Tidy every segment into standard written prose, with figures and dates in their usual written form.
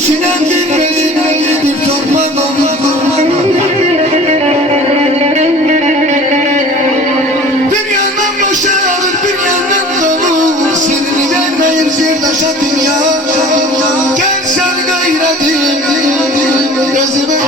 Düşünen bilmez bir torpak olur. Bir yandan boşalır bir yandan dolur. Seni vermeyir sirdaşa dünya. Gel sen gayretim gözüme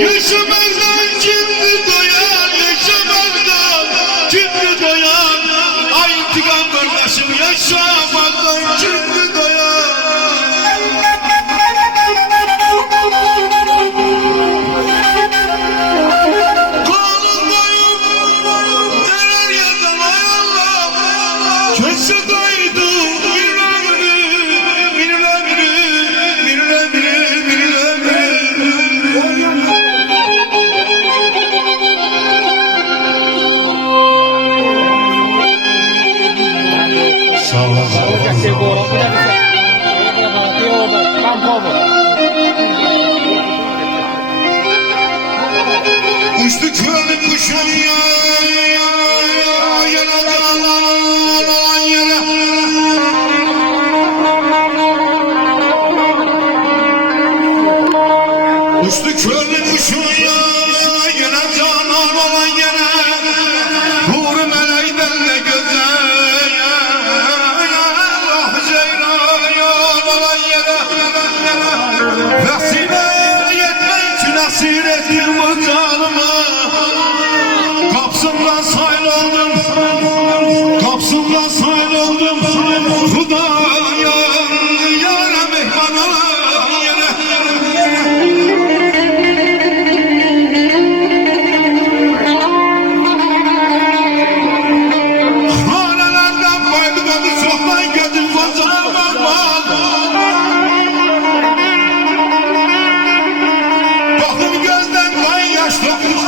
yaşamazdan şimdi doyan, yaşamazdan şimdi doyan. Ay intikam kardeşim yaşamazdan şimdi doyan. Kolum boyum neler yazan ay Allah. Köşe doydum bir ömrü, bir ömrü, bir ömrü, bir ömrü. Sağ olasın. Uçtu körlük kuşum ya, yana dağlan yere. Uçtu körlük kuşum ya, yana dağlan yere. Huri meleğdenle güzel, ah ceylan olan yere. Vesile yetmek nasir ettim bu canıma. Kapsımdan sayıl oldum, kapsımdan sayıl oldum. Hudaya yâre mehman olan yere. Hanelerden baydı badı çoktan götür bozulmam vardı. Bakın gözden kan yaş dokuz.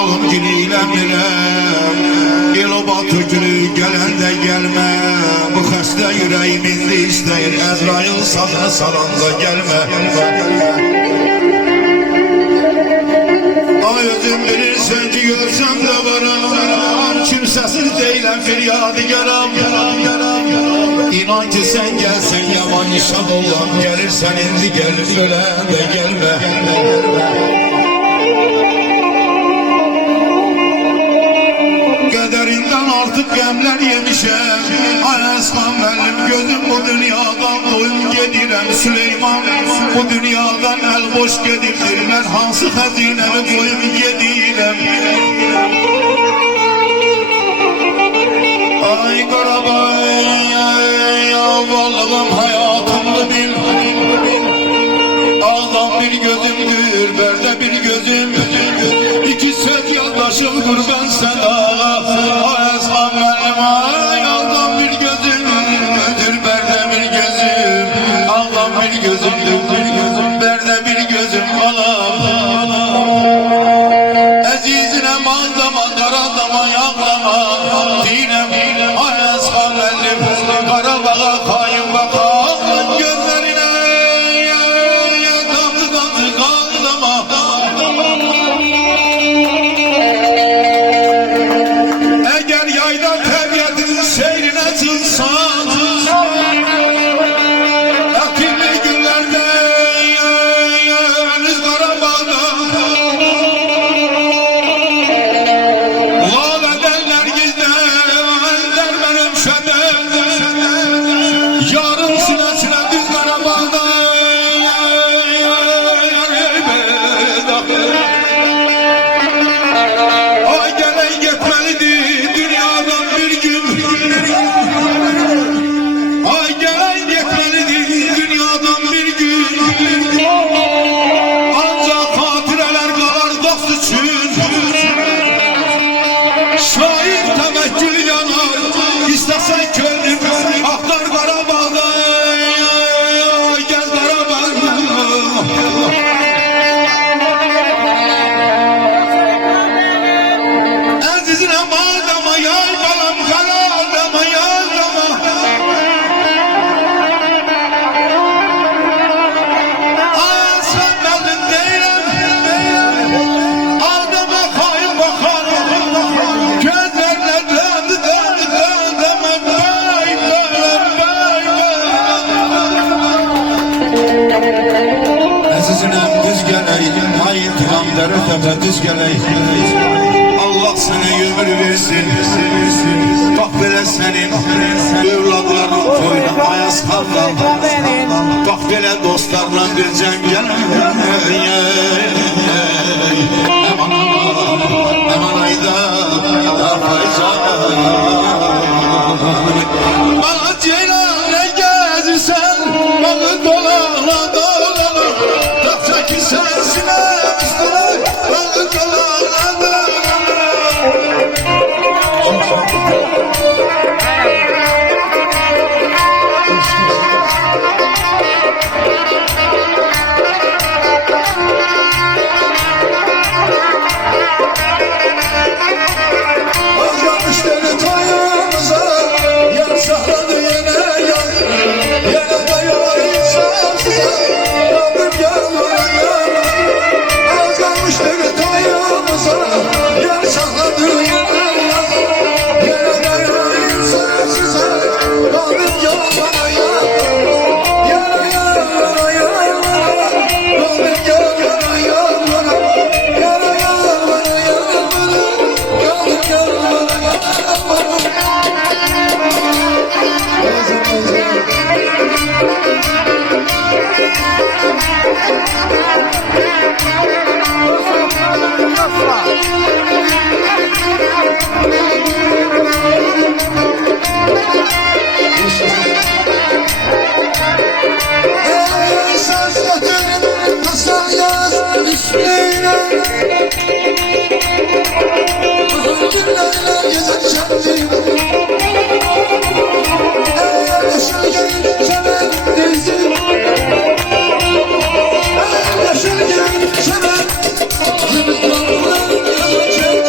alım gülüyle bilem Eloba tökülü gelen de gelme Bu xəstə yüreğimizde istəyir Əzrail sazını salanda gelme Ay özüm bilirsen ki görsem de varam Kimsəsiz deyiləm firyadı yaram İnan ki sen gelsen yaman nişan olan Gelirsen indi gel ölen de gelme Qədərindən artıq qəmlər yemişəm Ay Əsman mənim gözüm bu dünyadan doyum gedirəm Süleyman bu dünyadan əl boş gedirdir Mən hansı xəzinəmi qoyum gedirəm Ay Qarabay Allah'ım hayatımda bil Ağdan bir gözümdür Berde bir gözüm İki söz yoldaşım kurban sana Ay Esman benim ay Ağdan bir gözümdür Berde bir gözüm Ağdan bir gözümdür Berde bir gözüm Anam Ezizine mandama Karadama yağlama Dinem ay Esman benim Karabağa kayın bakalım Gözlerine Damlı damlı kaldama Eğer yayda tabiatın seyrine çıksan Akıllı günlerde Rızgara bağda Lal edenler gizde Dermenim şöde Yarın sile sile düz Qarabağda Ay gelen yetmelidir dünyadan bir gün Ay gelen yetmelidir dünyadan bir gün Ancak hatireler kalar dost için Şahit temekkül yanar İstesen köylüm aktar Qarabağda Gez Qarabağda Azizine madama yay balam Karadama yazdama Aslan meldin değilim Aldama kayın bakar Gözlerle döndü deme Bay bay Azizinem düz geley Ay intikam dere tepe düz geley Allah sana ömür versin Bak belə senin Evladların toyuna ayaz kaldan Bak belə dostlarla bir cəm gələn Eman ayda Bana ceylan ne gezirsen Bana dolana dolana Taxta ki sensine üstüne Bana dolana dolana Özlemişleri toyumuza Yer sakladı yine yar Yine de yar insafsıza Rabbim yalvara Özlemişleri toyumuza Yer sakladı yine yar Yine de yar insafsıza Rabbim yalvara Yara yalvara Rabbim yalvara Yara yalvara Rabbim Esas yatırım Hasan yaz üstüne Günlerle gezer şarkıyla Yaşar gel seven dizim Yaşar gel seven Zıbıtlarla yazacak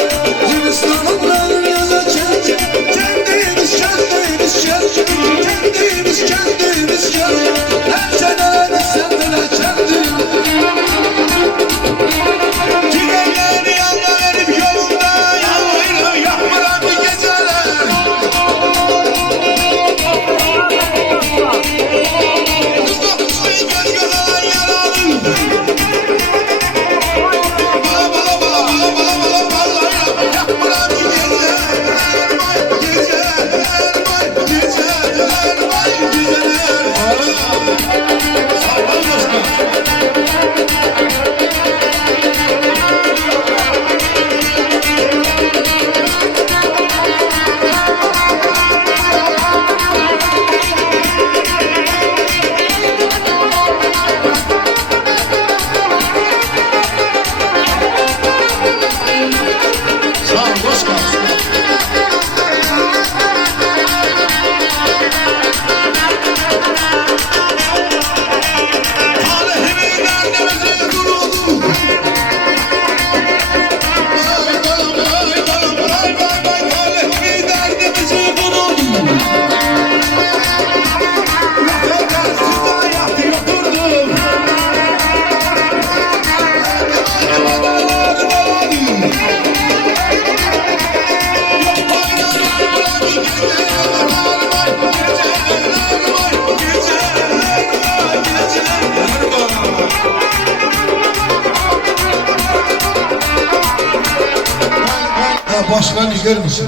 ben hiç görmüşüm.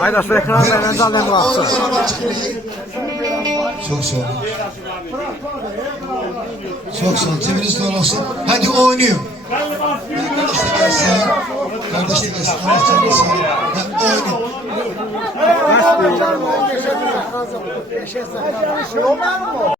Aydaş bu ekran ben zannediyorum baksın. Çok sağ ol. Çok sağ ol. Cebiniz dolu olsun. Hadi oynuyor. Kardeş de gelsin. Kardeş de gelsin. Allah canını sağ ol. Oynuyor.